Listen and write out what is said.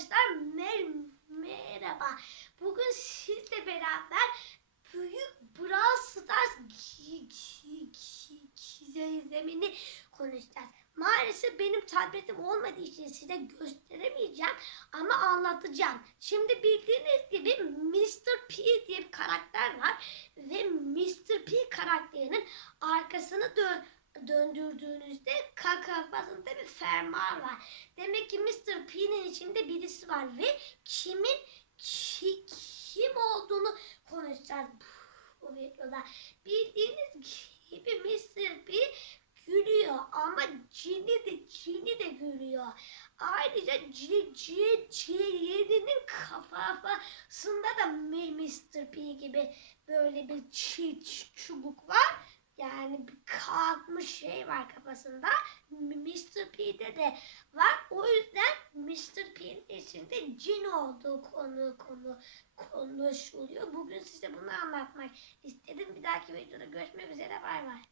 arkadaşlar mer merhaba. Bugün sizle beraber Büyük Brawl Stars çizimini konuşacağız. Maalesef benim tabletim olmadığı için size gösteremeyeceğim ama anlatacağım. Şimdi bildiğiniz gibi Mr. P diye bir karakter var ve Mr. P karakterinin döndürdüğünüzde ka- kafasında bir fermuar var. Demek ki Mr. P'nin içinde birisi var ve kimin ki, kim olduğunu konuşacağız bu videoda. Bildiğiniz gibi Mr. P gülüyor ama Cini de Cini de gülüyor. Ayrıca C C C'nin kafasında da Mr. P gibi böyle bir çi çubuk var. Yani bir kalkmış şey var kafasında. Mr. P'de de var. O yüzden Mr. P'nin içinde cin olduğu konu konu konuşuluyor. Bugün size bunu anlatmak istedim. Bir dahaki videoda görüşmek üzere. Bay bay.